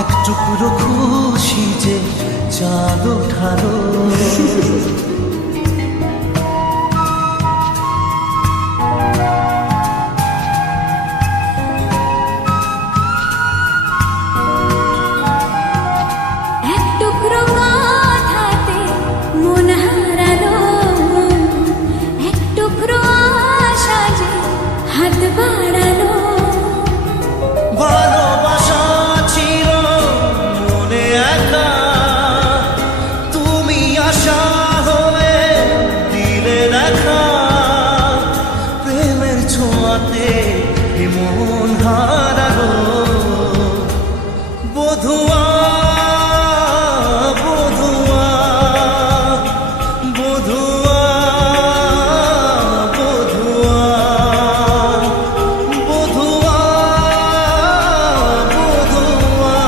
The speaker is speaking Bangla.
এক টুকরো খুশি যে চাঁদ ওঠালো। এক টুকরো কথাতে মন হারালো, এক টুকরো আশা যে হাত বাড়ালো। ভালোবাসা ছিল মনে একা, তুমি আশা হয়ে দিলে দেখা। প্রেমের ছোঁয়াতে মন হারালো, বধুয়া